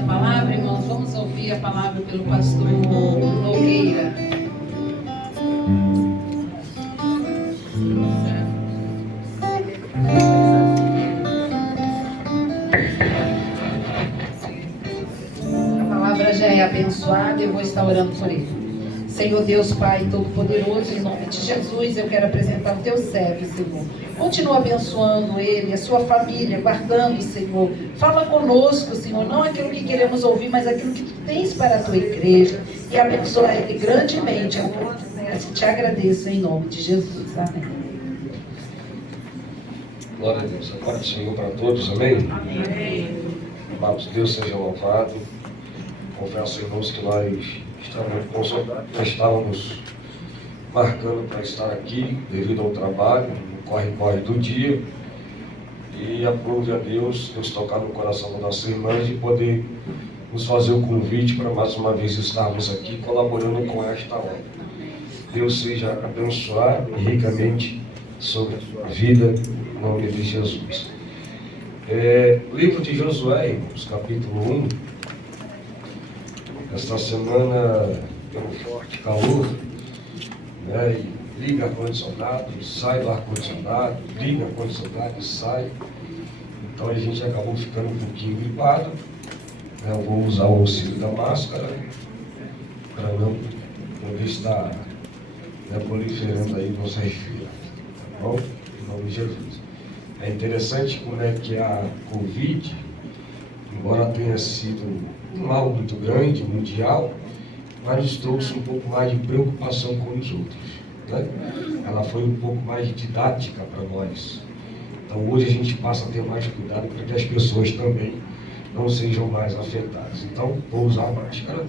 da palavra, irmãos, vamos ouvir a palavra pelo pastor Nogueira. A palavra já é abençoada e eu vou estar orando por ele. Senhor Deus, Pai Todo-Poderoso, em nome de Jesus, eu quero apresentar o Teu servo, Senhor. Continua abençoando ele, a sua família, guardando, Senhor. Fala conosco, Senhor, não aquilo que queremos ouvir, mas aquilo que Tu tens para a Tua igreja. E abençoa ele grandemente. Eu te agradeço em nome de Jesus. Amém. Glória a Deus. A paz do Senhor para todos. Amém? Amém. Amados, Deus seja louvado. Confesso, irmãos, que nós estávamos marcando para estar aqui devido ao trabalho, no corre-corre do dia, e aprove a Deus tocar no coração da nossa irmã de poder nos fazer o convite para mais uma vez estarmos aqui colaborando com esta obra. Deus seja abençoado ricamente sobre a sua vida, em nome de Jesus. Livro de Josué, irmãos, capítulo 1. Esta semana tem um forte calor, né? E liga ar-condicionado, sai do ar-condicionado, liga ar-condicionado e sai. Então a gente acabou ficando um pouquinho gripado. Né? Eu vou usar o auxílio da máscara para não poder estar, né, proliferando aí nossa resfriada. Tá bom? Em nome de Jesus. É interessante como é que a Covid, embora tenha sido um mal muito grande, mundial, mas nos trouxe um pouco mais de preocupação com os outros, né? Ela foi um pouco mais didática para nós. Então hoje a gente passa a ter mais cuidado para que as pessoas também não sejam mais afetadas. Então vou usar a máscara.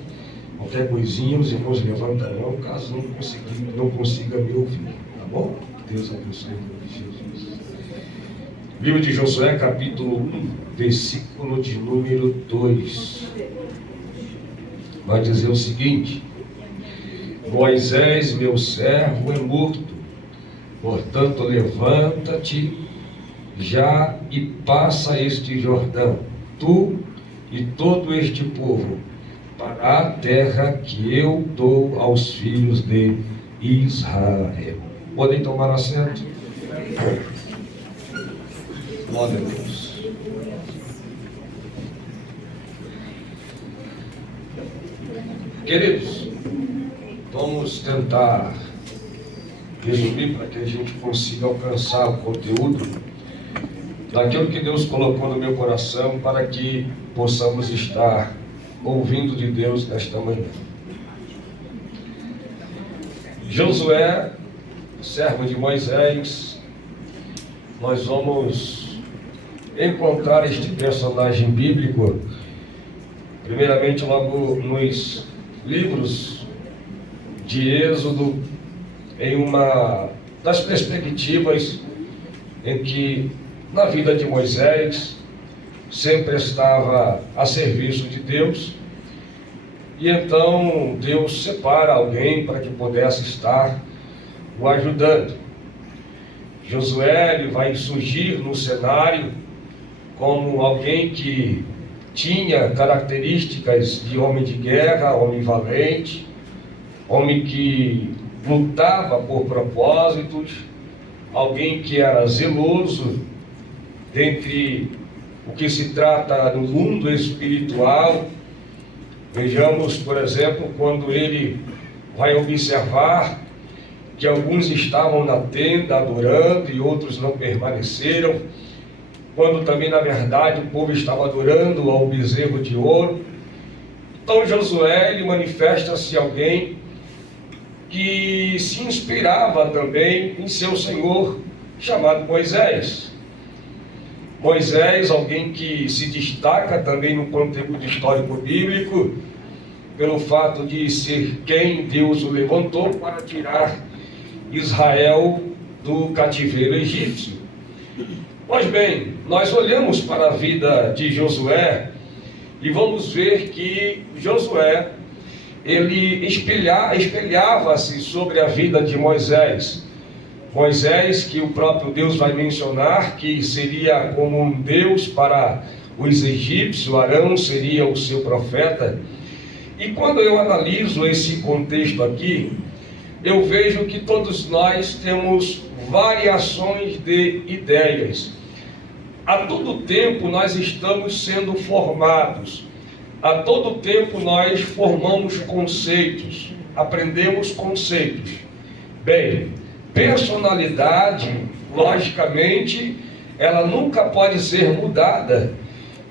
Qualquer coisinha, os irmãos levantam a mão, caso não consiga me ouvir, tá bom? Deus abençoe em nome de Jesus. Livro de Josué, capítulo 1, versículo de número 2. Vai dizer o seguinte: Moisés, meu servo, é morto. Portanto, levanta-te já e passa este Jordão, tu e todo este povo, para a terra que eu dou aos filhos de Israel. Podem tomar assento? Glória a Deus. Queridos, vamos tentar resumir para que a gente consiga alcançar o conteúdo daquilo que Deus colocou no meu coração para que possamos estar ouvindo de Deus nesta manhã. Josué, servo de Moisés, nós vamos encontrar este personagem bíblico, primeiramente logo nos livros de Êxodo, em uma das perspectivas em que na vida de Moisés sempre estava a serviço de Deus, e então Deus separa alguém para que pudesse estar o ajudando. Josué, ele vai surgir no cenário como alguém que tinha características de homem de guerra, homem valente, homem que lutava por propósitos, alguém que era zeloso dentre o que se trata no mundo espiritual. Vejamos, por exemplo, quando ele vai observar que alguns estavam na tenda adorando e outros não permaneceram, quando também, na verdade, o povo estava adorando ao bezerro de ouro. Então Josué, ele manifesta-se alguém que se inspirava também em seu senhor, chamado Moisés. Moisés, alguém que se destaca também no conteúdo histórico bíblico, pelo fato de ser quem Deus o levantou para tirar Israel do cativeiro egípcio. Pois bem, nós olhamos para a vida de Josué e vamos ver que Josué, ele espelhava-se sobre a vida de Moisés. Moisés, que o próprio Deus vai mencionar, que seria como um Deus para os egípcios, Arão seria o seu profeta. E quando eu analiso esse contexto aqui, eu vejo que todos nós temos variações de ideias. A todo tempo nós estamos sendo formados. A todo tempo nós formamos conceitos, aprendemos conceitos. Bem, personalidade, logicamente, ela nunca pode ser mudada,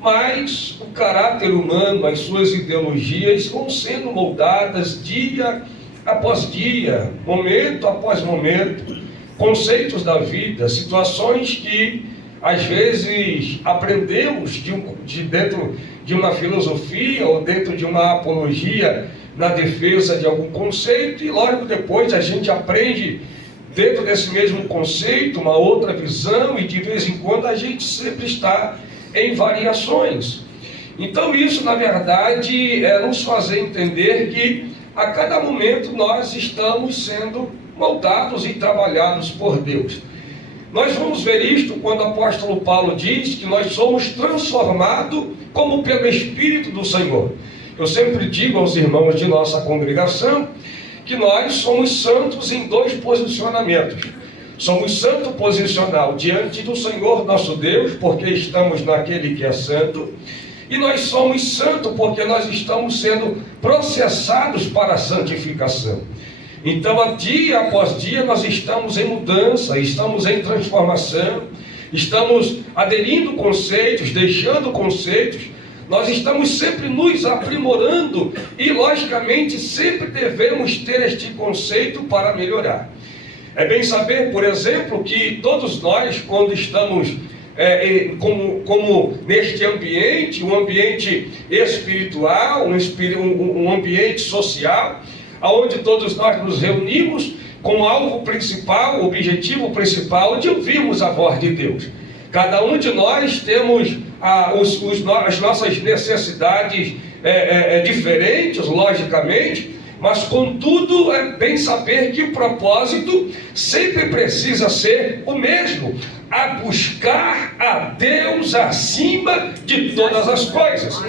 mas o caráter humano, as suas ideologias vão sendo moldadas dia após dia, momento após momento, conceitos da vida, situações que às vezes aprendemos de dentro de uma filosofia ou dentro de uma apologia na defesa de algum conceito, e logo depois a gente aprende dentro desse mesmo conceito uma outra visão, e de vez em quando a gente sempre está em variações. Então isso, na verdade, é nos fazer entender que a cada momento nós estamos sendo moldados e trabalhados por Deus. Nós vamos ver isto quando o apóstolo Paulo diz que nós somos transformados como pelo Espírito do Senhor. Eu sempre digo aos irmãos de nossa congregação que nós somos santos em dois posicionamentos. Somos santo posicional diante do Senhor nosso Deus, porque estamos naquele que é santo, e nós somos santos porque nós estamos sendo processados para a santificação. Então, dia após dia, nós estamos em mudança, estamos em transformação, estamos aderindo conceitos, deixando conceitos, nós estamos sempre nos aprimorando e, logicamente, sempre devemos ter este conceito para melhorar. É bem saber, por exemplo, que todos nós, quando estamos como neste ambiente, um ambiente espiritual, um ambiente social, onde todos nós nos reunimos com o alvo principal, o objetivo principal de ouvirmos a voz de Deus. Cada um de nós temos as nossas necessidades diferentes, logicamente, mas contudo é bem saber que o propósito sempre precisa ser o mesmo: a buscar a Deus acima de todas as coisas.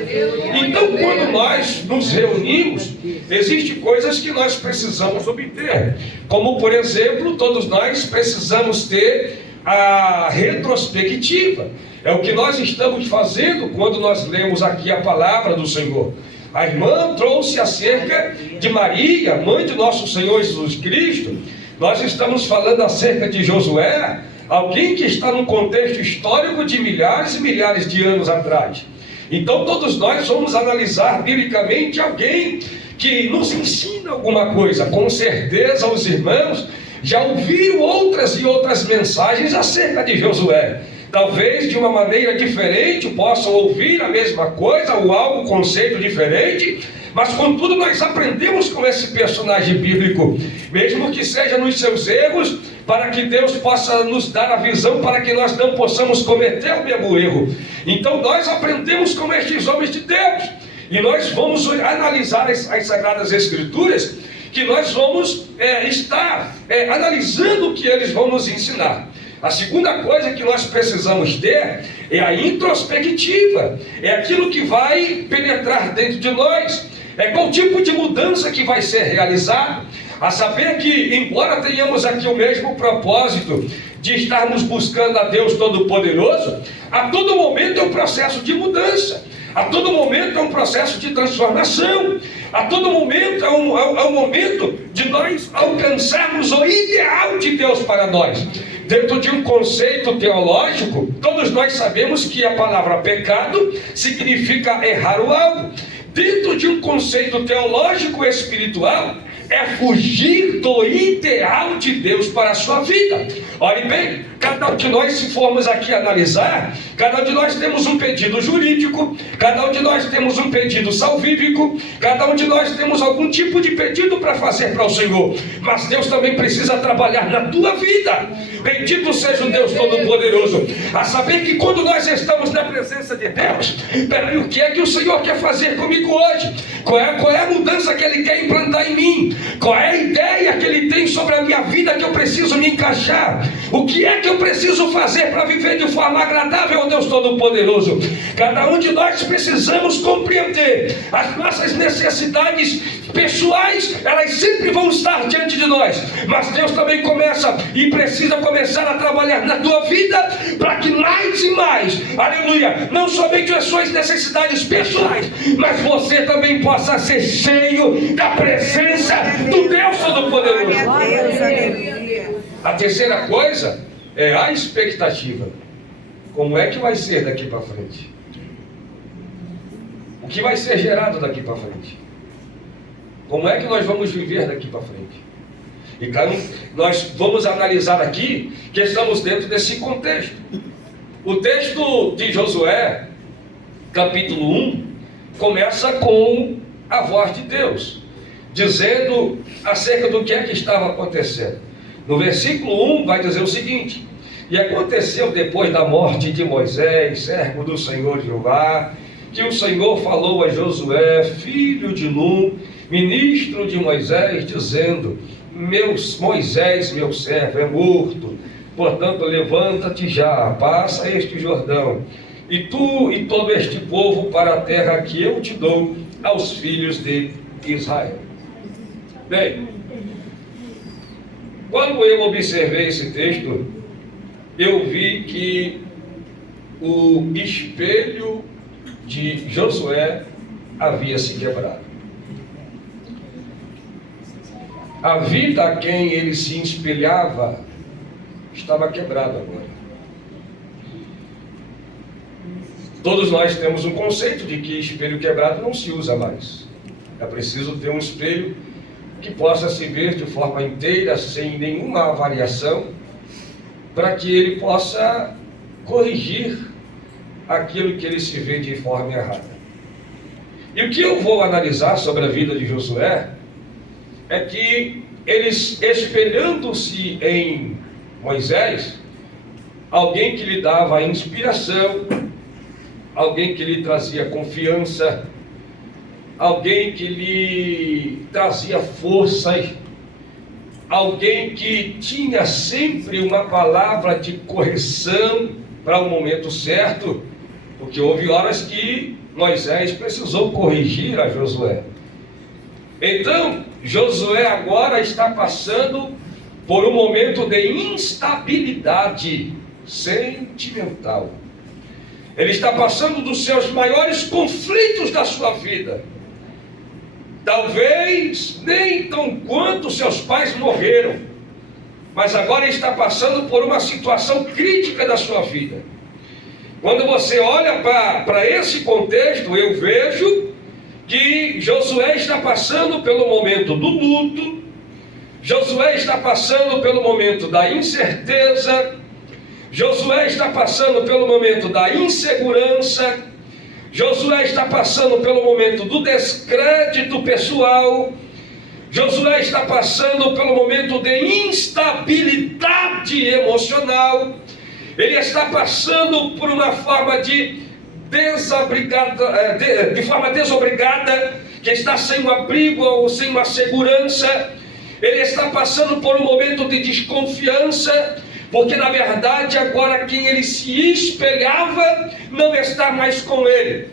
Então, quando nós nos reunimos, existem coisas que nós precisamos obter, como por exemplo, todos nós precisamos ter a retrospectiva. É o que nós estamos fazendo quando nós lemos aqui a palavra do Senhor. A irmã trouxe acerca de Maria, mãe de nosso Senhor Jesus Cristo. Nós estamos falando acerca de Josué, alguém que está num contexto histórico de milhares e milhares de anos atrás. Então todos nós vamos analisar biblicamente alguém que nos ensina alguma coisa. Com certeza os irmãos já ouviram outras e outras mensagens acerca de Josué. Talvez de uma maneira diferente possam ouvir a mesma coisa ou algo, conceito diferente, mas contudo nós aprendemos com esse personagem bíblico, mesmo que seja nos seus erros, para que Deus possa nos dar a visão para que nós não possamos cometer o mesmo erro. Então nós aprendemos com estes homens de Deus, e nós vamos analisar as Sagradas Escrituras, que nós vamos estar analisando o que eles vão nos ensinar. A segunda coisa que nós precisamos ter é a introspectiva, é aquilo que vai penetrar dentro de nós, é qual tipo de mudança que vai ser realizado, a saber que, embora tenhamos aqui o mesmo propósito de estarmos buscando a Deus Todo-Poderoso, a todo momento é um processo de mudança, a todo momento é um processo de transformação, a todo momento é um momento de nós alcançarmos o ideal de Deus para nós. Dentro de um conceito teológico, todos nós sabemos que a palavra pecado significa errar o alvo. Dentro de um conceito teológico espiritual, é fugir do ideal de Deus para a sua vida. Olhe bem, cada um de nós, se formos aqui analisar, cada um de nós temos um pedido jurídico, cada um de nós temos um pedido salvífico, cada um de nós temos algum tipo de pedido para fazer para o Senhor, mas Deus também precisa trabalhar na tua vida. Bendito seja o Deus Todo-Poderoso, a saber que quando nós estamos na presença de Deus, peraí, o que é que o Senhor quer fazer comigo hoje? Qual é a mudança que Ele quer implantar em mim? Qual é a ideia que Ele tem sobre a minha vida que eu preciso me encaixar? O que é que eu preciso fazer para viver de forma agradável ao Deus Todo-Poderoso? Cada um de nós precisamos compreender as nossas necessidades pessoais, elas sempre vão estar diante de nós, mas Deus também começa e precisa começar a trabalhar na tua vida para que mais e mais, aleluia, não somente as suas necessidades pessoais, mas você também possa ser cheio da presença do Deus Todo-Poderoso. A terceira coisa é a expectativa. Como é que vai ser daqui para frente? O que vai ser gerado daqui para frente? Como é que nós vamos viver daqui para frente? Então, nós vamos analisar aqui que estamos dentro desse contexto. O texto de Josué, capítulo 1, começa com a voz de Deus, dizendo acerca do que é que estava acontecendo. No versículo 1 vai dizer o seguinte: e aconteceu depois da morte de Moisés, servo do Senhor Jeová, que o Senhor falou a Josué, filho de Num, ministro de Moisés, dizendo: Moisés, meu servo, é morto, portanto levanta-te já, passa este Jordão, e tu e todo este povo para a terra que eu te dou aos filhos de Israel. Bem, quando eu observei esse texto, eu vi que o espelho de Josué havia se quebrado. A vida a quem ele se espelhava estava quebrada agora. Todos nós temos um conceito de que espelho quebrado não se usa mais. É preciso ter um espelho que possa se ver de forma inteira, sem nenhuma variação, para que ele possa corrigir aquilo que ele se vê de forma errada. E o que eu vou analisar sobre a vida de Josué é que eles, espelhando-se em Moisés, alguém que lhe dava inspiração, alguém que lhe trazia confiança, alguém que lhe trazia forças, alguém que tinha sempre uma palavra de correção para o momento certo, porque houve horas que Moisés precisou corrigir a Josué. Então, Josué agora está passando por um momento de instabilidade sentimental. Ele está passando dos seus maiores conflitos da sua vida. Talvez nem tão quanto seus pais morreram, mas agora está passando por uma situação crítica da sua vida. Quando você olha para esse contexto, eu vejo que Josué está passando pelo momento do luto, Josué está passando pelo momento da incerteza, Josué está passando pelo momento da insegurança, Josué está passando pelo momento do descrédito pessoal, Josué está passando pelo momento de instabilidade emocional, ele está passando por uma forma de forma desobrigada, que está sem um abrigo ou sem uma segurança. Ele está passando por um momento de desconfiança, porque na verdade agora quem ele se espelhava não está mais com ele,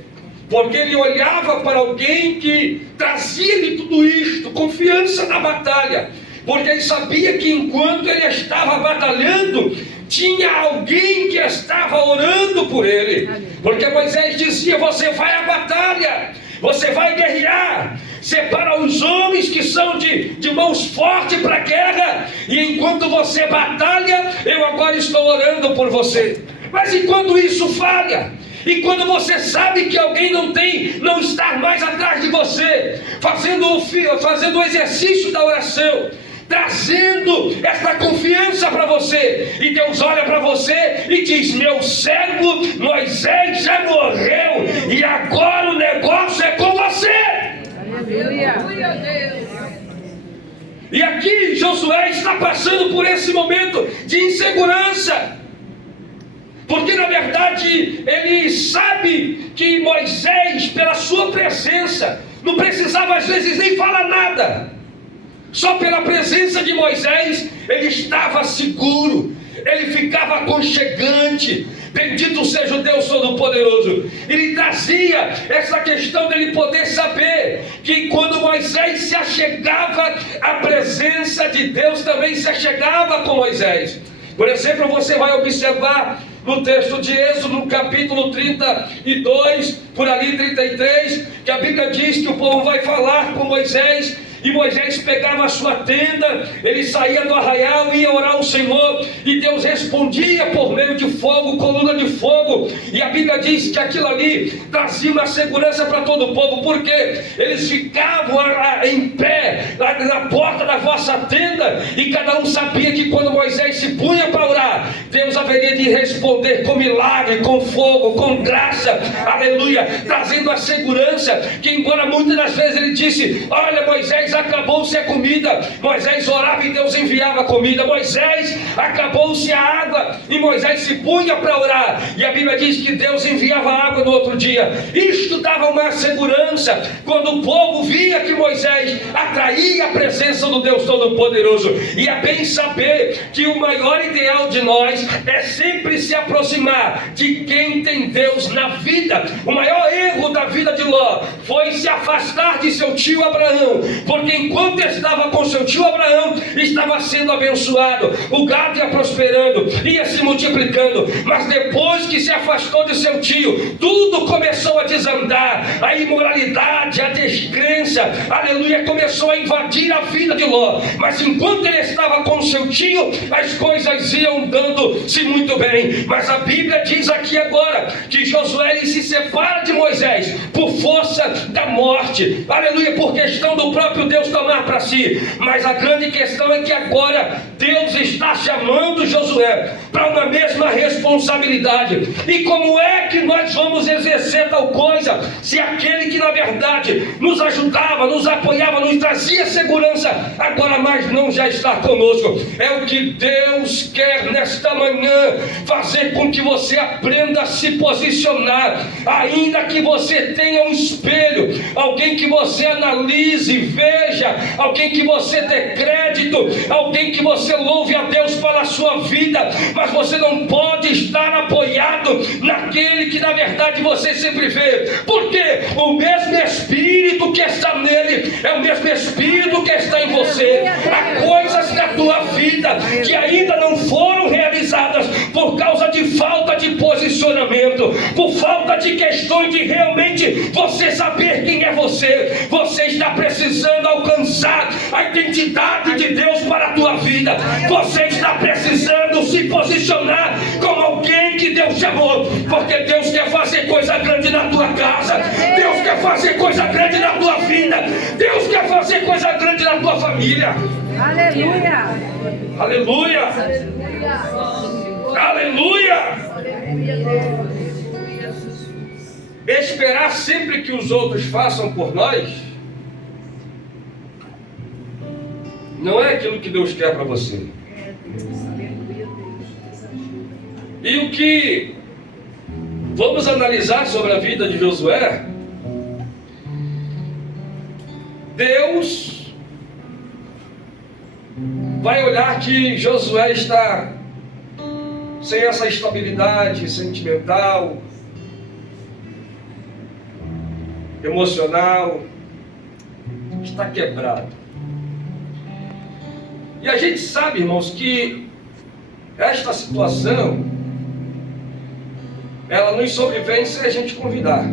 porque ele olhava para alguém que trazia-lhe tudo isto, confiança na batalha, porque ele sabia que enquanto ele estava batalhando, tinha alguém que estava orando por ele, porque Moisés dizia: você vai à batalha, você vai guerrear, separa os homens que são de mãos fortes para a guerra, e enquanto você batalha, eu agora estou orando por você. Mas enquanto isso falha, e quando você sabe que alguém não está mais atrás de você, fazendo o exercício da oração, trazendo essa confiança para você, e Deus olha para você e diz: meu servo Moisés já morreu, e agora o negócio é com você. Aleluia. E aqui Josué está passando por esse momento de insegurança, porque na verdade ele sabe que Moisés, pela sua presença, não precisava às vezes nem falar nada. Só pela presença de Moisés ele estava seguro, ele ficava aconchegante. Bendito seja o Deus Todo-Poderoso. Ele trazia essa questão dele poder saber que quando Moisés se achegava, a presença de Deus também se achegava com Moisés. Por exemplo, você vai observar no texto de Êxodo, no capítulo 32, por ali 33, que a Bíblia diz que o povo vai falar com Moisés. E Moisés pegava a sua tenda, ele saía do arraial e ia orar ao Senhor, e Deus respondia por meio de fogo, coluna de fogo. E a Bíblia diz que aquilo ali trazia uma segurança para todo o povo, porque eles ficavam em pé na porta da vossa tenda, e cada um sabia que quando Moisés se punha para orar, Deus haveria de responder com milagre, com fogo, com graça, aleluia, trazendo a segurança, que embora muitas das vezes ele disse: olha, Moisés, acabou-se a comida. Moisés orava e Deus enviava comida. Moisés, acabou-se a água, e Moisés se punha para orar, e a Bíblia diz que Deus enviava água no outro dia. Isto dava uma segurança quando o povo via que Moisés atraía a presença do Deus Todo-Poderoso. E é bem saber que o maior ideal de nós é sempre se aproximar de quem tem Deus na vida. O maior erro da vida de Ló foi se afastar de seu tio Abraão, porque enquanto estava com seu tio Abraão, estava sendo abençoado, o gado ia prosperando, ia se multiplicando. Mas depois que se afastou de seu tio, tudo começou a desandar. A imoralidade, a descrença, aleluia, começou a invadir a vida de Ló. Mas enquanto ele estava com seu tio, as coisas iam dando-se muito bem. Mas a Bíblia diz aqui agora que Josué ele se separa de Moisés por força da morte, aleluia, por questão do próprio Deus tomar para si. Mas a grande questão é que agora Deus está chamando Josué para uma mesma responsabilidade. E como é que nós vamos exercer tal coisa, se aquele que na verdade nos ajudava, nos apoiava, nos trazia segurança, agora mais não já está conosco? É o que Deus quer nesta manhã, fazer com que você aprenda a se posicionar, ainda que você tenha um espelho, alguém que você analise, veja, alguém que você dê crédito, alguém que você louve a Deus pela sua vida. Mas você não pode estar apoiado naquele que na verdade você sempre vê, porque o mesmo Espírito que está nele é o mesmo Espírito que está em você. Há coisas na tua vida que ainda não foram realizadas por causa de falta de posicionamento, por falta de questões de realmente você saber quem é você. Você está precisando alcançar a identidade de Deus para a tua vida. Você está precisando se posicionar como alguém que Deus chamou, porque Deus quer fazer coisa grande na tua casa, Deus quer fazer coisa grande na tua vida, Deus quer fazer coisa grande na tua família. Aleluia! Aleluia! Aleluia! Esperar sempre que os outros façam por nós não é aquilo que Deus quer para você. E o que vamos analisar sobre a vida de Josué, Deus vai olhar que Josué está sem essa estabilidade sentimental, emocional, está quebrado. E a gente sabe, irmãos, que esta situação ela nos sobrevém sem a gente convidar.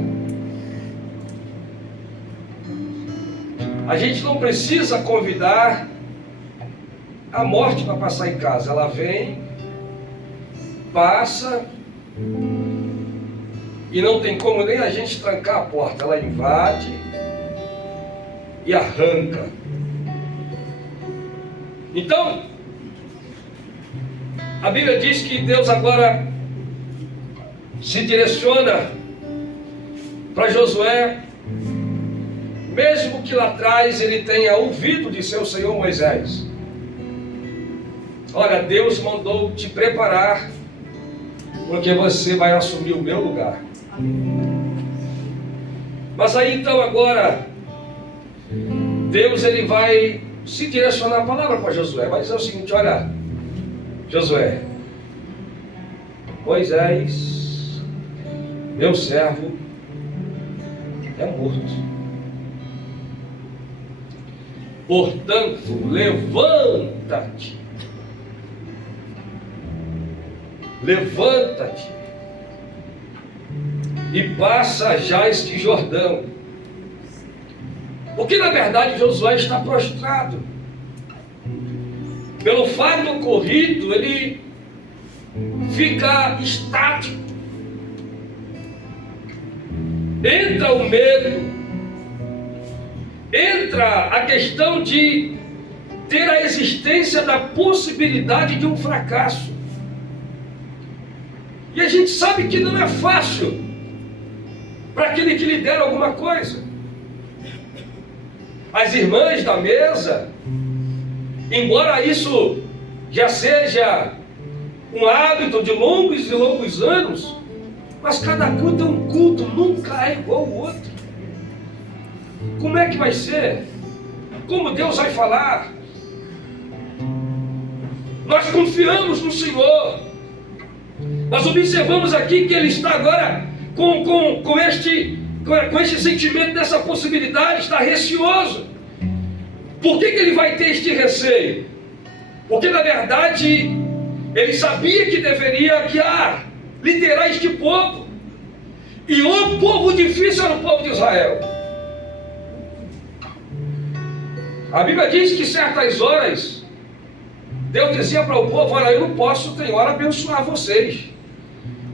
A gente não precisa convidar a morte para passar em casa. Ela vem, passa, e não tem como nem a gente trancar a porta. Ela invade e arranca. Então, a Bíblia diz que Deus agora se direciona para Josué, mesmo que lá atrás ele tenha ouvido de seu Senhor Moisés: olha, Deus mandou te preparar, porque você vai assumir o meu lugar. Mas aí então agora Deus ele vai se direcionar a palavra para Josué, vai dizer o seguinte: olha, Josué, Moisés, meu servo, é morto. Portanto, levanta-te. Levanta-te e passa já este Jordão. Porque na verdade Josué está prostrado. Pelo fato ocorrido, ele fica estático. Entra o medo, entra a questão de ter a existência da possibilidade de um fracasso. E a gente sabe que não é fácil para aquele que lidera alguma coisa. As irmãs da mesa, embora isso já seja um hábito de longos e longos anos, mas cada culto é um culto, nunca é igual ao outro. Como é que vai ser? Como Deus vai falar? Nós confiamos no Senhor. Nós observamos aqui que Ele está agora com este sentimento dessa possibilidade, está receoso. Por que Ele vai ter este receio? Porque na verdade Ele sabia que deveria guiar, liderar este povo. E o povo difícil era o povo de Israel. A Bíblia diz que certas horas Deus dizia para o povo: olha, eu não posso, tem hora, abençoar vocês,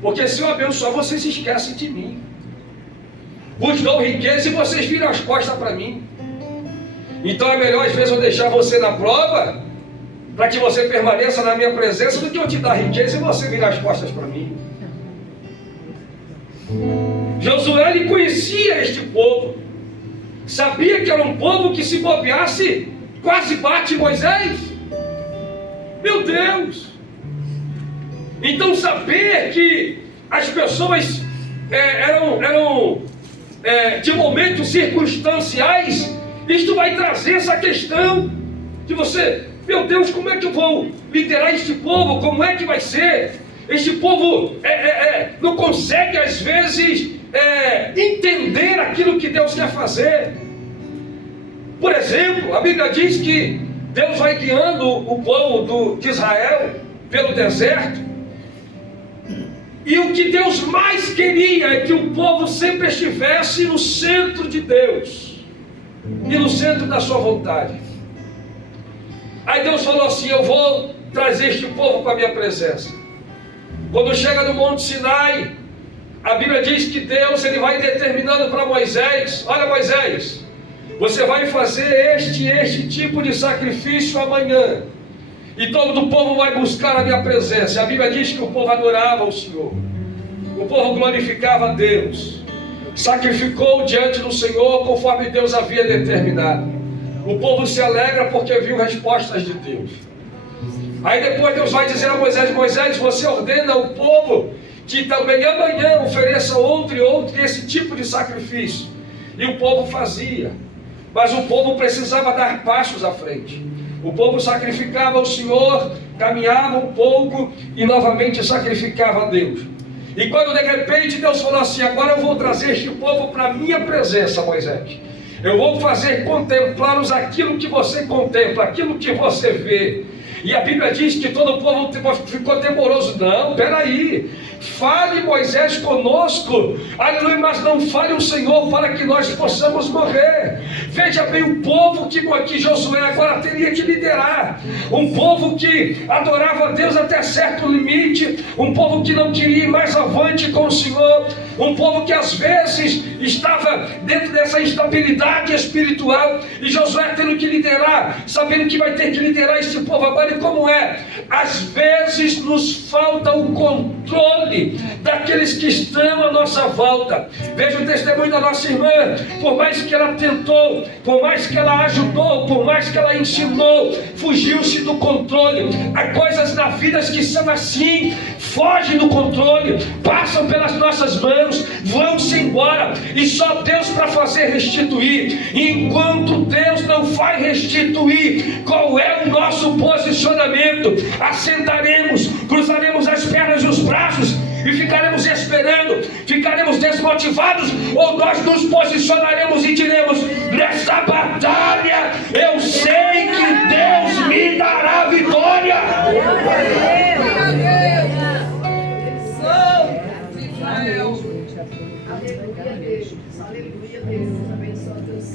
porque se eu abençoar, vocês esquecem de mim. Vos dou riqueza e vocês viram as costas para mim. Então é melhor às vezes eu deixar você na prova, para que você permaneça na minha presença, do que eu te dar riqueza e você virar as costas para mim. Josué, ele conhecia este povo, sabia que era um povo que, se bobeasse, quase bate Moisés. Meu Deus! Então saber que as pessoas eram de momentos circunstanciais, isto vai trazer essa questão de você: meu Deus, como é que eu vou liderar este povo? Como é que vai ser? Este povo não consegue às vezes entender aquilo que Deus quer fazer. Por exemplo, a Bíblia diz que Deus vai guiando o povo de Israel pelo deserto, e o que Deus mais queria é que o povo sempre estivesse no centro de Deus e no centro da sua vontade. Aí Deus falou assim: eu vou trazer este povo para a minha presença. Quando chega no Monte Sinai, a Bíblia diz que Deus ele vai determinando para Moisés: olha, Moisés, você vai fazer este tipo de sacrifício amanhã, e todo o povo vai buscar a minha presença. A Bíblia diz que o povo adorava o Senhor, o povo glorificava a Deus, sacrificou diante do Senhor conforme Deus havia determinado. O povo se alegra porque viu respostas de Deus. Aí depois Deus vai dizer a Moisés: Moisés, você ordena ao povo que também amanhã ofereça outro esse tipo de sacrifício. E o povo fazia, mas o povo precisava dar passos à frente. O povo sacrificava ao Senhor, caminhava um pouco e novamente sacrificava a Deus. E quando de repente Deus falou assim: agora eu vou trazer este povo para a minha presença, Moisés. Eu vou fazer contemplá-los aquilo que você contempla, aquilo que você vê. E a Bíblia diz que todo o povo ficou temoroso. Não, peraí, fale Moisés conosco, aleluia, mas não fale o Senhor para que nós possamos morrer. Veja bem o povo que Josué agora teria que liderar. Um povo que adorava a Deus até certo limite, um povo que não queria ir mais avante com o Senhor, um povo que às vezes estava dentro dessa instabilidade espiritual, e Josué tendo que liderar, sabendo que vai ter que liderar este povo agora. E como é? Às vezes nos falta o controle daqueles que estão à nossa volta. Veja o testemunho da nossa irmã. Por mais que ela tentou, por mais que ela ajudou, por mais que ela ensinou, fugiu-se do controle. Há coisas na vida que são assim, fogem do controle, passam pelas nossas mãos, vão-se embora, e só Deus para fazer restituir. E enquanto Deus não vai restituir, qual é o nosso posicionamento? Assentaremos, cruzaremos as pernas e os braços e ficaremos esperando, ficaremos desmotivados, ou nós nos posicionaremos e diremos: nessa batalha eu sei que Deus me dará vitória.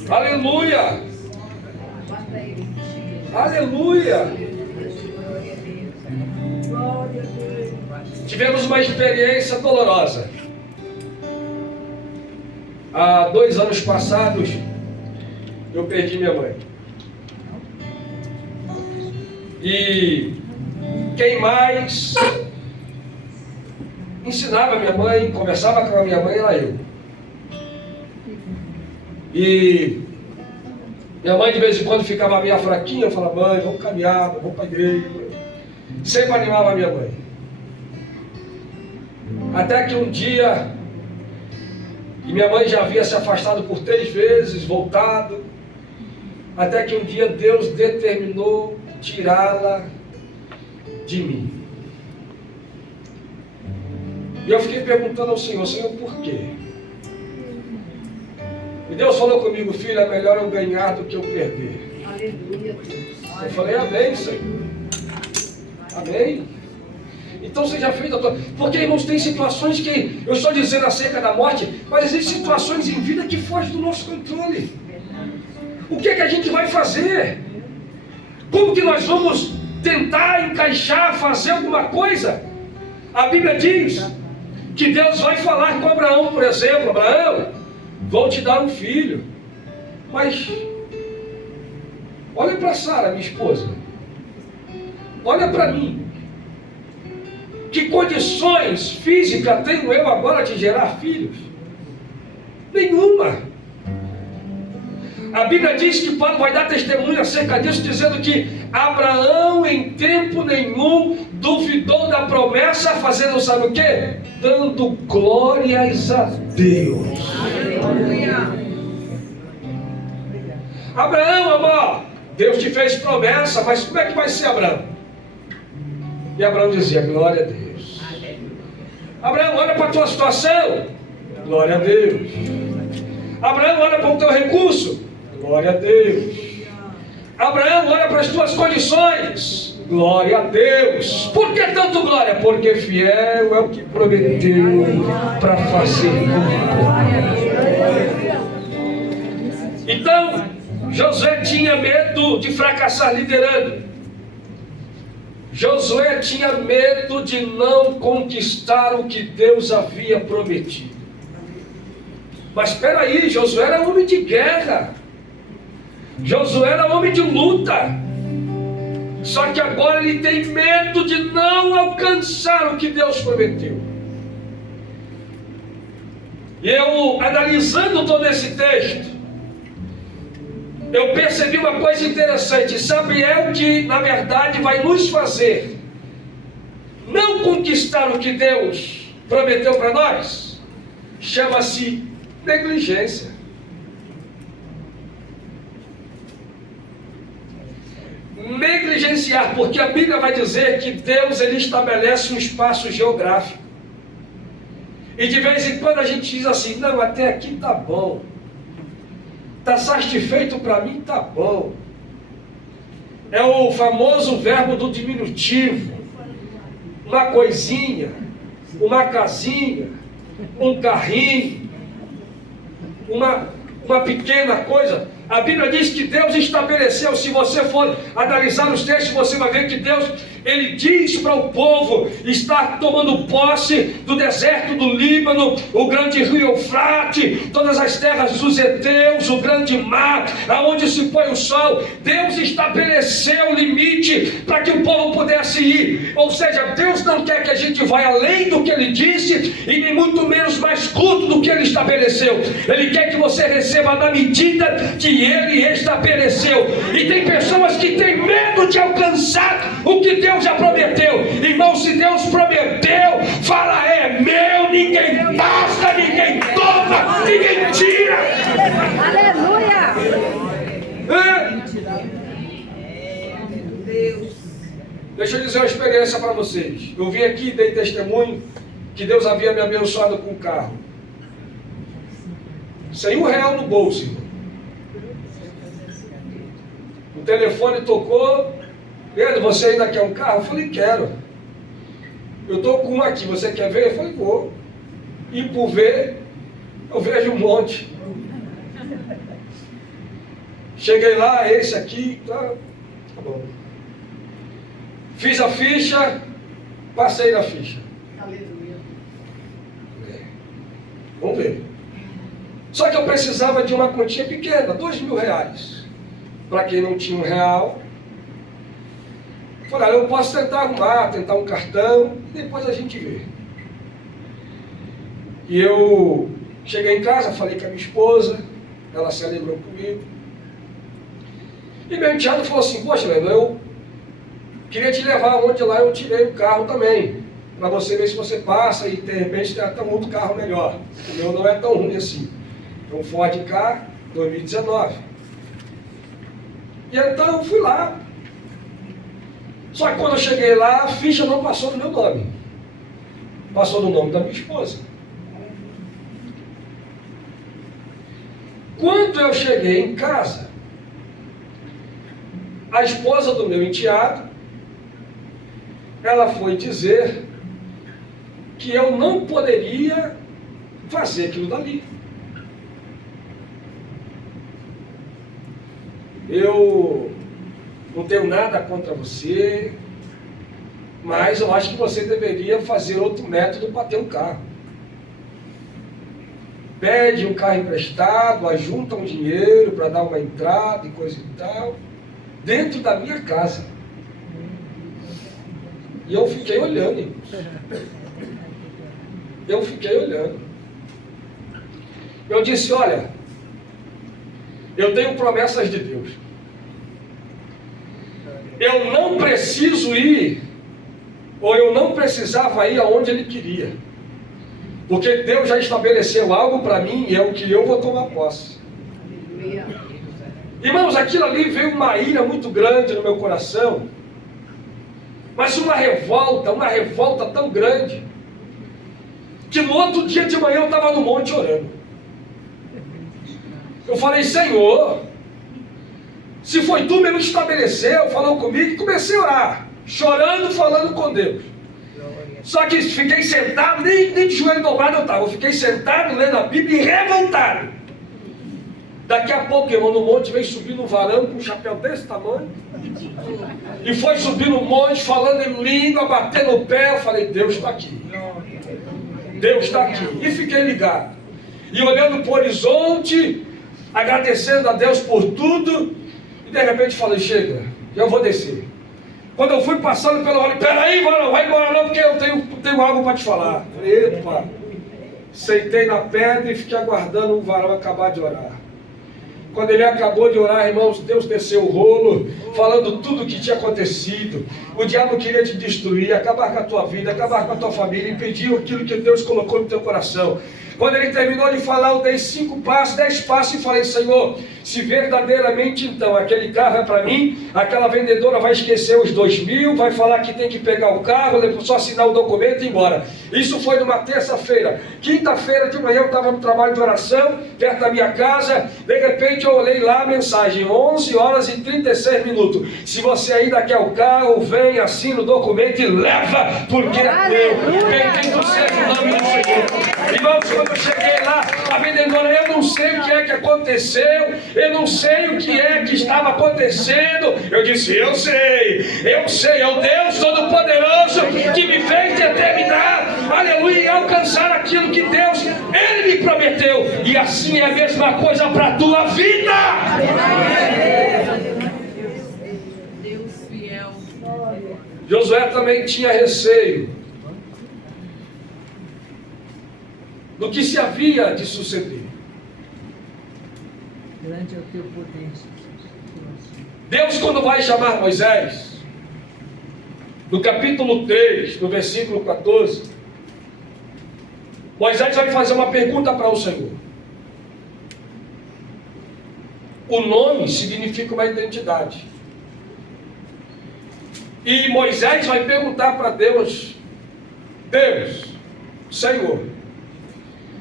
Aleluia! Aleluia! Tivemos uma experiência dolorosa. Há 2 anos passados, eu perdi minha mãe. E quem mais ensinava minha mãe, conversava com a minha mãe, era eu. E minha mãe de vez em quando ficava meio fraquinha, eu falava: mãe, vamos caminhar, vamos para a igreja. Sempre animava a minha mãe. Até que um dia, e minha mãe já havia se afastado por 3 vezes, voltado, até que um dia Deus determinou tirá-la de mim. E eu fiquei perguntando ao Senhor: Senhor, por quê? E Deus falou comigo: filho, é melhor eu ganhar do que eu perder. Aleluia. Eu falei: amém, Senhor. Amém. Então você já fez a tua... Porque, irmãos, tem situações que eu estou dizendo acerca da morte, mas existem situações em vida que fogem do nosso controle. O que é que a gente vai fazer? Como que nós vamos tentar encaixar, fazer alguma coisa? A Bíblia diz que Deus vai falar com Abraão, por exemplo: Abraão, vou te dar um filho. Mas olha para Sara, minha esposa. Olha para mim. Que condições físicas tenho eu agora de gerar filhos? Nenhuma. A Bíblia diz que Paulo vai dar testemunho acerca disso, dizendo que Abraão em tempo nenhum duvidou da promessa, fazendo sabe o quê? Dando glórias a Deus. Aleluia. Abraão, amor, Deus te fez promessa, mas como é que vai ser, Abraão? E Abraão dizia: glória a Deus. Abraão, olha para a tua situação, glória a Deus. Abraão, olha para o teu recurso, glória a Deus. Abraão, olha para as tuas condições, glória a Deus. Por que tanto glória? Porque fiel é o que prometeu para fazer. Então, Josué tinha medo de fracassar liderando. Josué tinha medo de não conquistar o que Deus havia prometido. Mas espera aí, Josué era homem de guerra. Josué era homem de luta. Só que agora ele tem medo de não alcançar o que Deus prometeu. E eu, analisando todo esse texto, eu percebi uma coisa interessante. Sabe, é o que na verdade vai nos fazer não conquistar o que Deus prometeu para nós? Chama-se negligência. Negligenciar, porque a Bíblia vai dizer que Deus, ele estabelece um espaço geográfico. E de vez em quando a gente diz assim: não, até aqui está bom. Está satisfeito para mim? Está bom. É o famoso verbo do diminutivo. Uma coisinha, uma casinha, um carrinho, uma pequena coisa. A Bíblia diz que Deus estabeleceu. Se você for analisar os textos, você vai ver que Deus, ele diz para o povo estar tomando posse do deserto do Líbano, o grande rio Eufrate, todas as terras dos heteus, o grande mar, aonde se põe o sol. Deus estabeleceu o limite para que o povo pudesse ir. Ou seja, Deus não quer que a gente vá além do que ele disse, e nem muito menos mais curto do que ele estabeleceu. Ele quer que você receba na medida que ele estabeleceu. E tem pessoas que têm medo de alcançar o que Deus já prometeu. Irmão, se Deus prometeu, fala: é meu, ninguém passa, ninguém toma, ninguém tira. Aleluia. Deixa eu dizer uma experiência para vocês. Eu vim aqui, dei testemunho, que Deus havia me abençoado com um carro. Sem R$1 no bolso, irmão. O telefone tocou. Pedro, você ainda quer um carro? Eu falei, quero. Eu estou com um aqui, você quer ver? Eu falei, vou. E por ver, eu vejo um monte. Cheguei lá, esse aqui, tá bom. Fiz a ficha, passei na ficha. Aleluia. Vamos ver. Só que eu precisava de uma quantia pequena, R$2.000. Para quem não tinha R$1, falei, eu posso tentar arrumar, tentar um cartão, e depois a gente vê. E eu cheguei em casa, falei com a minha esposa, ela se alegrou comigo. E meu enteado falou assim, poxa, Leandro, eu queria te levar onde lá eu tirei o carro também, para você ver se você passa e de repente tem até um outro carro melhor. O meu não é tão ruim assim. É um Ford Ka 2019. E então eu fui lá. Só que quando eu cheguei lá, a ficha não passou no meu nome. Passou no nome da minha esposa. Quando eu cheguei em casa, a esposa do meu enteado, ela foi dizer que eu não poderia fazer aquilo dali. Eu não tenho nada contra você, mas eu acho que você deveria fazer outro método para ter um carro. Pede um carro emprestado, ajunta um dinheiro para dar uma entrada e coisa e tal, dentro da minha casa. E eu fiquei olhando, irmãos. Eu fiquei olhando. Eu disse, olha, eu tenho promessas de Deus. Eu não preciso ir, ou eu não precisava ir aonde Ele queria. Porque Deus já estabeleceu algo para mim e é o que eu vou tomar posse. Irmãos, aquilo ali veio uma ira muito grande no meu coração. Mas uma revolta tão grande, que no outro dia de manhã eu estava no monte orando. Eu falei, Senhor, se foi Tu mesmo que estabeleceu, falou comigo, e comecei a orar, chorando, falando com Deus. Só que fiquei sentado, nem de joelho dobrado eu estava, eu fiquei sentado, lendo a Bíblia e revoltado. Daqui a pouco, irmão, no monte, veio subir no varão com um chapéu desse tamanho, e foi subir no monte, falando em língua, batendo o pé. Eu falei, Deus está aqui. Deus está aqui. E fiquei ligado. E olhando para o horizonte, agradecendo a Deus por tudo, e de repente falei, chega, eu vou descer. Quando eu fui passando pela hora, peraí, não vai embora não, porque eu tenho algo para te falar. Falei, epa, sentei na pedra e fiquei aguardando o varão acabar de orar. Quando ele acabou de orar, irmãos, Deus desceu o rolo, falando tudo o que tinha acontecido. O diabo queria te destruir, acabar com a tua vida, acabar com a tua família, impedir aquilo que Deus colocou no teu coração. Quando ele terminou de falar, eu dei 5 passos, 10 passos e falei, Senhor, se verdadeiramente então aquele carro é para mim, aquela vendedora vai esquecer os 2.000, vai falar que tem que pegar o carro, só assinar o documento e ir embora. Isso foi numa terça-feira. Quinta-feira de manhã eu estava no trabalho de oração, perto da minha casa, de repente eu olhei lá a mensagem, 11h36. Se você ainda quer o carro, vem, assina o documento e leva, porque é teu. Bendito seja o nome do Senhor. Irmãos, quando eu cheguei lá, a vendedora, eu não sei o que é que aconteceu, eu não sei o que é que estava acontecendo. Eu disse, eu sei, é o Deus Todo-Poderoso que me fez determinar, aleluia, e alcançar aquilo que Deus, Ele me prometeu. E assim é a mesma coisa para a tua vida. Deus fiel. Josué também tinha receio do que se havia de suceder. Grande é o teu poder. Deus, quando vai chamar Moisés, no capítulo 3, no versículo 14, Moisés vai fazer uma pergunta para o Senhor. O nome significa uma identidade. E Moisés vai perguntar para Deus, Deus, Senhor,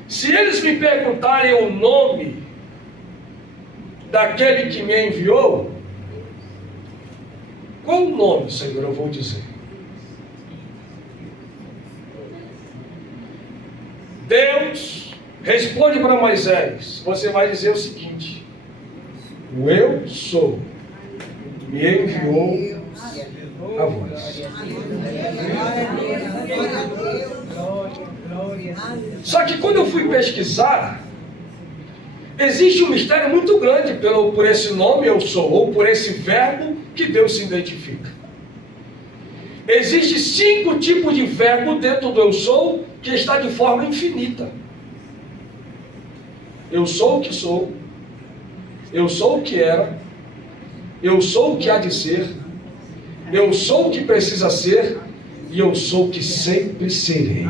se eles me perguntarem o nome daquele que me enviou, qual o nome, Senhor, eu vou dizer? Deus responde para Moisés, você vai dizer o seguinte: o eu sou me enviou a vós. Só que quando eu fui pesquisar, existe um mistério muito grande por esse nome eu sou, ou por esse verbo que Deus se identifica. Existem 5 tipos de verbo dentro do eu sou, que está de forma infinita. Eu sou o que sou, eu sou o que era, eu sou o que há de ser, eu sou o que precisa ser, e eu sou o que sempre serei.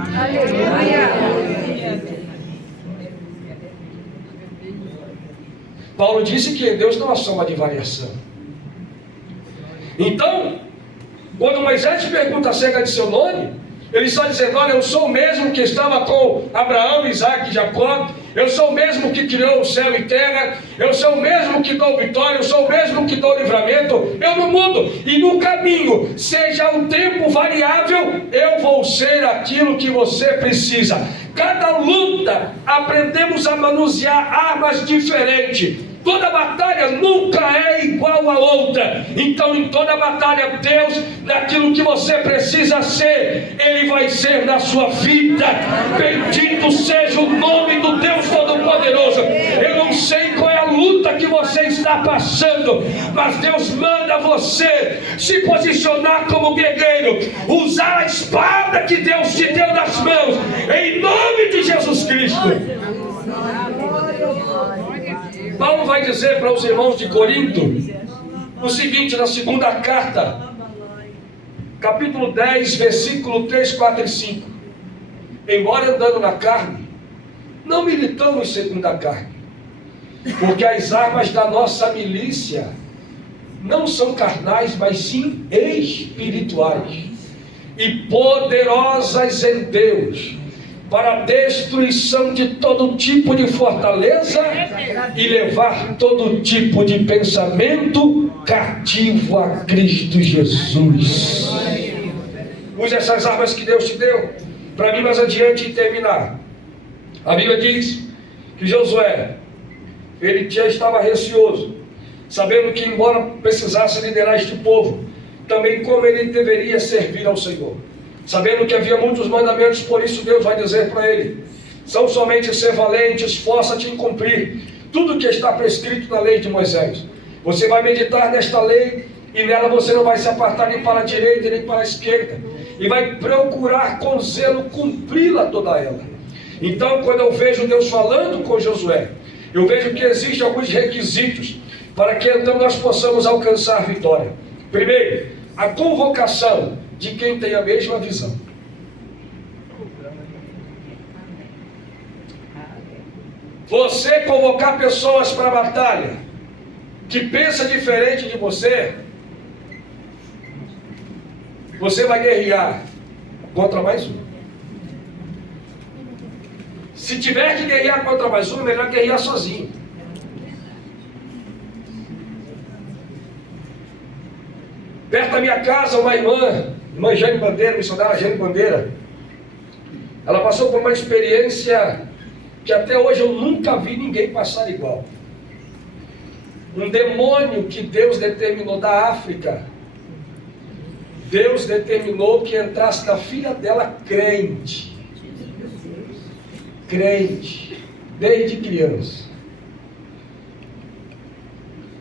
Paulo disse que em Deus não há soma de variação. Então, quando Moisés pergunta acerca de seu nome, ele está dizendo: olha, eu sou o mesmo que estava com Abraão, Isaac e Jacó, eu sou o mesmo que criou o céu e terra, eu sou o mesmo que dou vitória, eu sou o mesmo que dou livramento, eu não mudo, e no caminho, seja o tempo variável, eu vou ser aquilo que você precisa. Cada luta, aprendemos a manusear armas diferentes. Toda batalha nunca é igual a outra. Então, em toda batalha, Deus, naquilo que você precisa ser, Ele vai ser na sua vida. Bendito seja o nome do Deus Todo-Poderoso. Eu não sei qual é a luta que você está passando, mas Deus manda você se posicionar como guerreiro, usar a espada que Deus te deu nas mãos, em nome de Jesus Cristo. Paulo vai dizer para os irmãos de Corinto o seguinte, na segunda carta, capítulo 10, versículo 3, 4 e 5. Embora andando na carne, não militamos segundo a carne, porque as armas da nossa milícia não são carnais, mas sim espirituais, e poderosas em Deus, para a destruição de todo tipo de fortaleza e levar todo tipo de pensamento cativo a Cristo Jesus. Use essas armas que Deus te deu para mim mais adiante e terminar. A Bíblia diz que Josué, ele já estava receoso, sabendo que embora precisasse liderar este povo, também como ele deveria servir ao Senhor, sabendo que havia muitos mandamentos, por isso Deus vai dizer para ele: são somente ser valente, esforça-te em cumprir tudo que está prescrito na lei de Moisés. Você vai meditar nesta lei, e nela você não vai se apartar nem para a direita nem para a esquerda, e vai procurar com zelo cumpri-la toda ela. Então, quando eu vejo Deus falando com Josué, eu vejo que existem alguns requisitos para que então nós possamos alcançar a vitória. Primeiro, a convocação de quem tem a mesma visão. Você convocar pessoas para a batalha que pensa diferente de você, você vai guerrear contra mais um. Se tiver que guerrear contra mais um, é melhor guerrear sozinho. Perto da minha casa, uma irmã Jane Bandeira, missionária Jane Bandeira, ela passou por uma experiência que até hoje eu nunca vi ninguém passar igual. Um demônio que Deus determinou da África, Deus determinou que entrasse na filha dela crente, desde criança.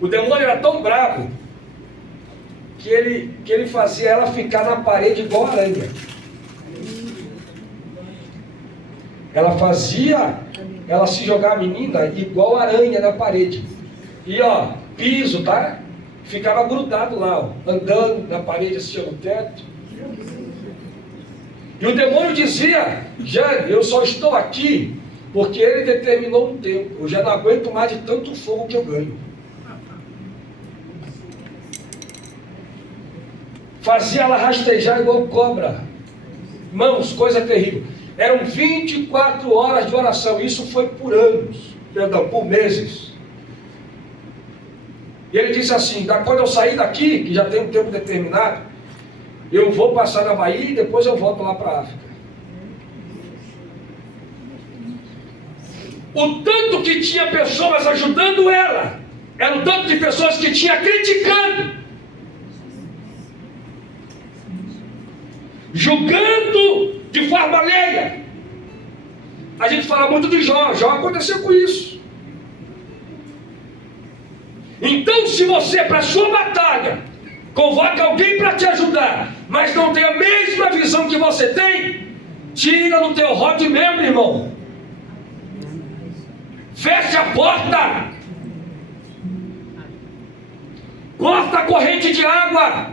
O demônio era tão bravo que ele fazia ela ficar na parede igual aranha. Ela fazia ela se jogar, a menina, igual aranha na parede. E piso, tá? Ficava grudado lá, andando na parede, assim, no teto. E o demônio dizia: Jane, eu só estou aqui porque ele determinou um tempo. Eu já não aguento mais de tanto fogo que eu ganho. Fazia ela rastejar igual cobra. Irmãos, coisa terrível. Eram 24 horas de oração. Isso foi por anos, perdão, por meses. E ele disse assim: quando eu sair daqui, que já tem um tempo determinado, eu vou passar na Bahia e depois eu volto lá para a África. O tanto que tinha pessoas ajudando ela, era o tanto de pessoas que tinha criticando, julgando de forma alheia. A gente fala muito de Jó. Jó aconteceu com isso. Então, se você, para a sua batalha, convoca alguém para te ajudar, mas não tem a mesma visão que você tem, tira no teu rol de membro, irmão. Fecha a porta. Corta a corrente de água.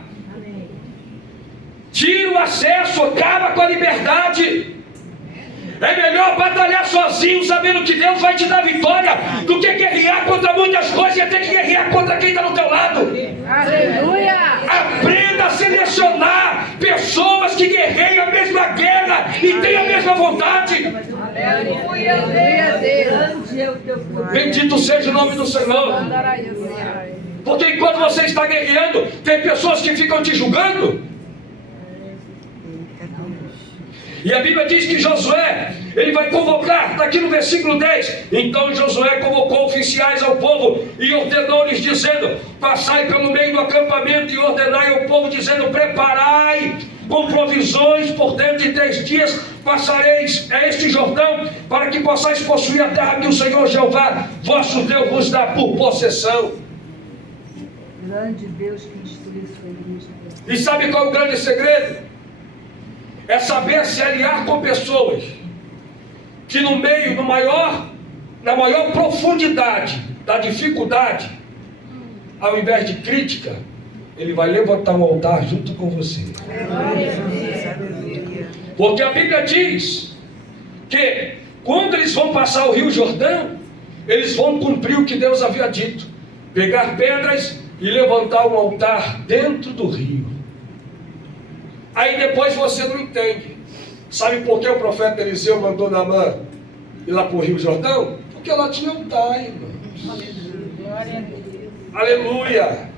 Tira o acesso, acaba com a liberdade. É melhor batalhar sozinho, sabendo que Deus vai te dar vitória, do que guerrear contra muitas coisas e ter que guerrear contra quem está no teu lado. Aleluia! Aprenda a selecionar pessoas que guerreiam a mesma guerra e têm a mesma vontade. Aleluia! Bendito seja o nome do Senhor. Porque enquanto você está guerreando, tem pessoas que ficam te julgando. E a Bíblia diz que Josué, ele vai convocar, está aqui no versículo 10. Então Josué convocou oficiais ao povo e ordenou-lhes, dizendo: passai pelo meio do acampamento e ordenai ao povo, dizendo: preparai com provisões, por dentro de 3 dias passareis este Jordão, para que possais possuir a terra que o Senhor Jeová, vosso Deus, vos dá por possessão. Grande Deus que instrui sua igreja. E sabe qual é o grande segredo? É saber se aliar com pessoas que no meio, na maior profundidade da dificuldade, ao invés de crítica, ele vai levantar um altar junto com você. Porque a Bíblia diz que quando eles vão passar o Rio Jordão, eles vão cumprir o que Deus havia dito: pegar pedras e levantar um altar dentro do rio. Aí depois você não entende. Sabe por que o profeta Eliseu mandou Naamã ir lá para o Rio Jordão? Porque lá tinha altar, irmão. Aleluia.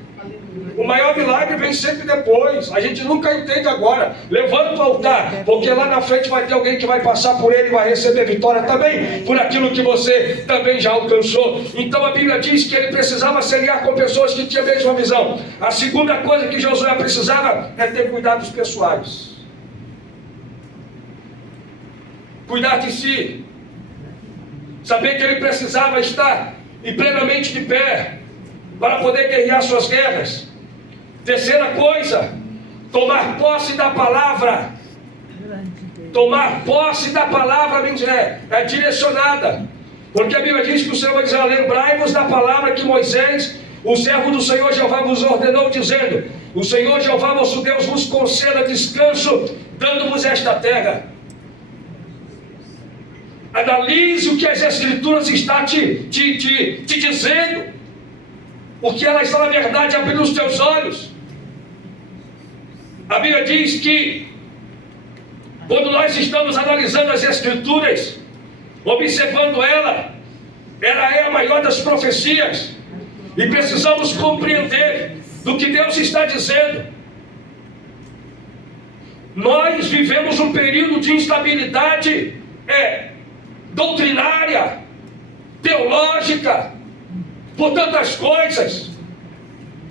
O maior milagre vem sempre depois. A gente nunca entende agora. Levanta o altar, porque lá na frente vai ter alguém que vai passar por ele e vai receber vitória também, por aquilo que você também já alcançou. Então a Bíblia diz que ele precisava se aliar com pessoas que tinham a mesma visão. A segunda coisa que Josué precisava é ter cuidados pessoais. Cuidar de si. Saber que ele precisava estar plenamente de pé para poder guerrear suas guerras. Terceira coisa, tomar posse da palavra. Tomar posse da palavra é direcionada. Porque a Bíblia diz que o Senhor vai dizer: lembrai-vos da palavra que Moisés, o servo do Senhor Jeová, vos ordenou, dizendo: o Senhor Jeová vosso Deus vos conceda descanso, dando-vos esta terra. Analise o que as Escrituras estão te dizendo, porque ela está na verdade abrindo os teus olhos. A Bíblia diz que quando nós estamos analisando as Escrituras, observando ela é a maior das profecias, e precisamos compreender do que Deus está dizendo. Nós vivemos um período de instabilidade doutrinária, teológica, por tantas coisas.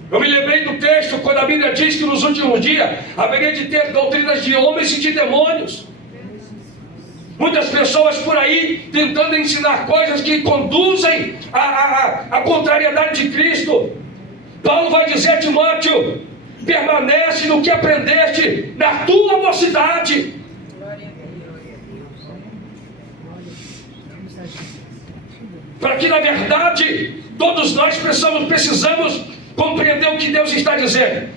Eu me lembrei do texto quando a Bíblia diz que nos últimos dias haveria de ter doutrinas de homens e de demônios. Muitas pessoas por aí tentando ensinar coisas que conduzem à contrariedade de Cristo. Paulo vai dizer a Timóteo: permanece no que aprendeste na tua mocidade. Para que na verdade todos nós precisamos compreender o que Deus está dizendo.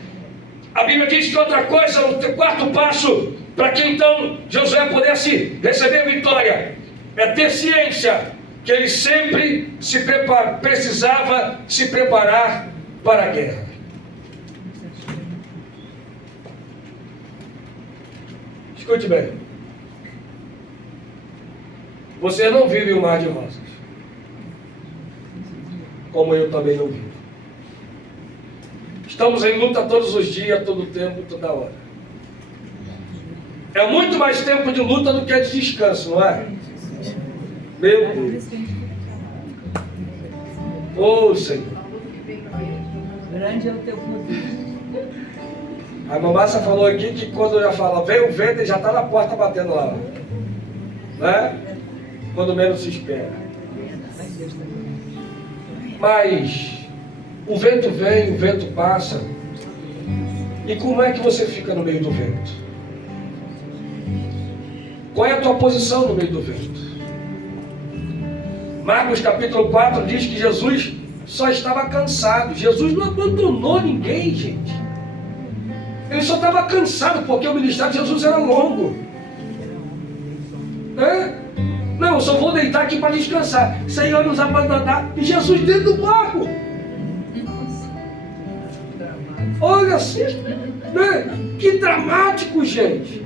A Bíblia diz que outra coisa, o quarto passo, para que então Josué pudesse receber vitória, é ter ciência que ele sempre precisava se preparar para a guerra. Escute bem. Você não vive um mar de rosas. Como eu também não vivo. Estamos em luta todos os dias, todo o tempo, toda hora. É muito mais tempo de luta do que de descanso, não é? Meu Deus. Ô Senhor. Grande é o teu poder. A mamassa falou aqui que quando já fala, vem o vento, ele já está na porta batendo lá. Né? Quando menos se espera. Mas o vento vem, o vento passa. E como é que você fica no meio do vento? Qual é a tua posição no meio do vento? Marcos capítulo 4 diz que Jesus só estava cansado. Jesus não abandonou ninguém, gente. Ele só estava cansado porque o ministério de Jesus era longo. Não, eu só vou deitar aqui para descansar. Senhor, nos abandonar. E Jesus dentro do barco. Olha assim, né? Que dramático, gente.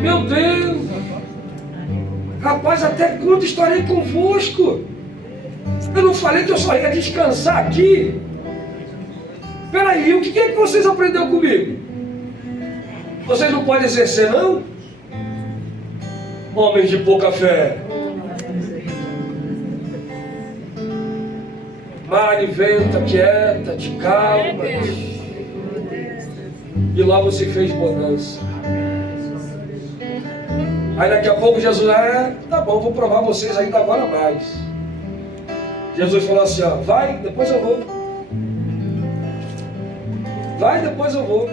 Meu Deus. Rapaz, até quando estarei convosco? Eu não falei que eu só ia descansar aqui? Peraí, o que é que vocês aprenderam comigo? Vocês não podem exercer, não? Homens de pouca fé. Mar e vento, quieta, te calma. E logo se fez bonança. Aí daqui a pouco Jesus, tá bom, vou provar vocês ainda agora mais. Jesus falou assim, ó, vai, depois eu vou. Vai, depois eu vou.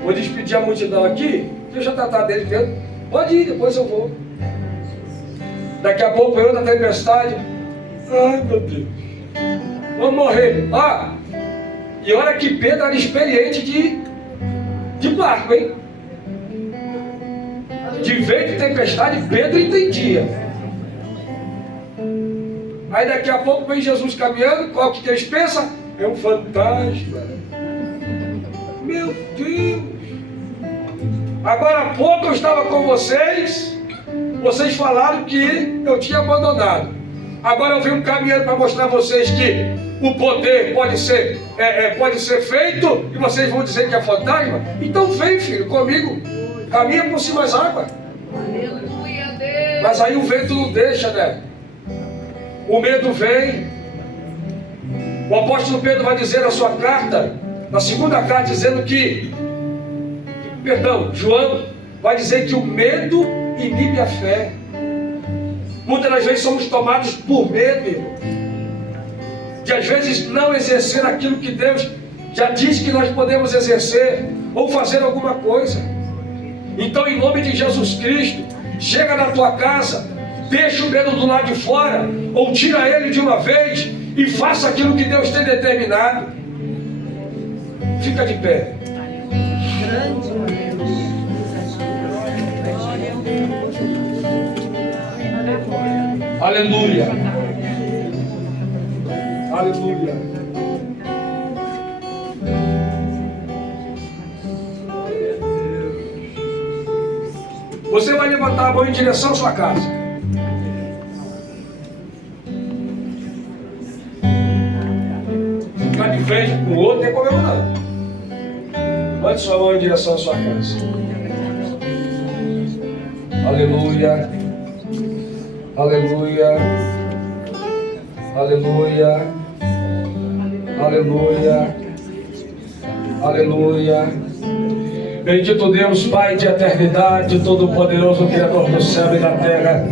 Vou despedir a multidão aqui, deixa eu tratar dele dentro. Pode ir, depois eu vou. Daqui a pouco veio outra tempestade. Ai, meu Deus. Vamos morrer. E olha que Pedro era experiente de barco, hein? De vento e tempestade, Pedro entendia. Aí daqui a pouco vem Jesus caminhando, qual que eles pensam? É um fantasma. Meu Deus. Agora há pouco eu estava com vocês falaram que eu tinha abandonado. Agora eu venho caminhando para mostrar a vocês que o poder pode ser feito e vocês vão dizer que é fantasma? Então vem, filho, comigo. Caminha por cima das águas. Aleluia, Deus. Mas aí o vento não deixa, né? O medo vem. O apóstolo Pedro vai dizer na sua carta, na segunda carta, dizendo que, João vai dizer que o medo inibe a fé. Muitas das vezes somos tomados por medo, irmão, de às vezes não exercer aquilo que Deus já disse que nós podemos exercer ou fazer alguma coisa. Então, em nome de Jesus Cristo, chega na tua casa, deixa o medo do lado de fora, ou tira ele de uma vez e faça aquilo que Deus tem determinado. Fica de pé. Aleluia. Aleluia. Você vai levantar a mão em direção à sua casa. Ficar de frente com o outro não tem problema não. Levante sua mão em direção à sua casa. Aleluia. Aleluia. Aleluia. Aleluia. Aleluia. Bendito Deus, Pai de eternidade, Todo-Poderoso, Criador do céu e da terra.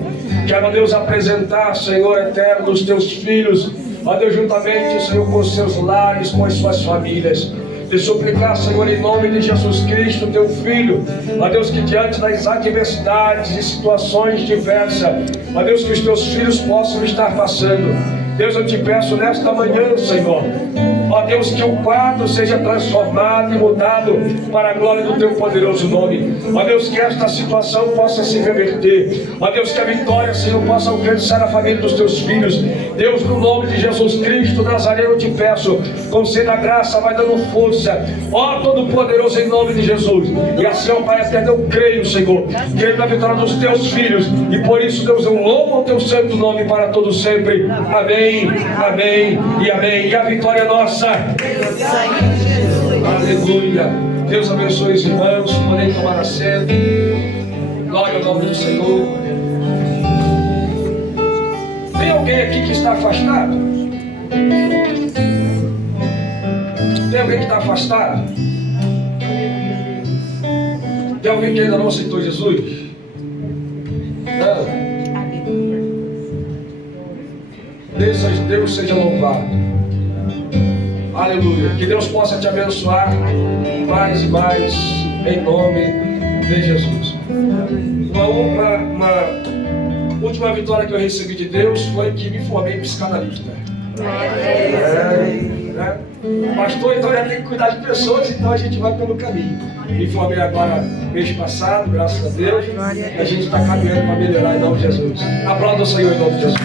Quero, Deus, apresentar, Senhor eterno, os teus filhos, ó Deus, juntamente, Senhor, com os seus lares, com as suas famílias. Te suplicar, Senhor, em nome de Jesus Cristo, teu Filho, ó Deus, que diante das adversidades e situações diversas, ó Deus, que os teus filhos possam estar passando. Deus, eu te peço nesta manhã, Senhor, Ó Deus, que o quadro seja transformado e mudado para a glória do teu poderoso nome. Ó Deus, que esta situação possa se reverter. Ó Deus, que a vitória, Senhor, possa alcançar a família dos teus filhos. Deus, no nome de Jesus Cristo Nazareno, eu te peço, conceda a graça, vai dando força. Ó Todo-Poderoso, em nome de Jesus. E assim, ó Pai eterno, eu creio, Senhor, creio na vitória dos teus filhos. E por isso, Deus, eu louvo o teu santo nome para todos sempre. Amém, amém e amém. E a vitória é nossa. Aleluia. Deus abençoe os irmãos, podem tomar assento. Glória ao nome do Senhor. Tem alguém aqui que está afastado? Tem alguém que está afastado? Tem alguém que ainda não aceitou Jesus? Não. Deus seja louvado. Aleluia. Que Deus possa te abençoar mais e mais, em nome de Jesus. Uma última vitória que eu recebi de Deus foi que me formei psicanalista. Pastor, então já tem que cuidar de pessoas, então a gente vai pelo caminho. Me formei agora mês passado, graças a Deus, e a gente está caminhando para melhorar em nome de Jesus. Aplauda o Senhor em nome de Jesus.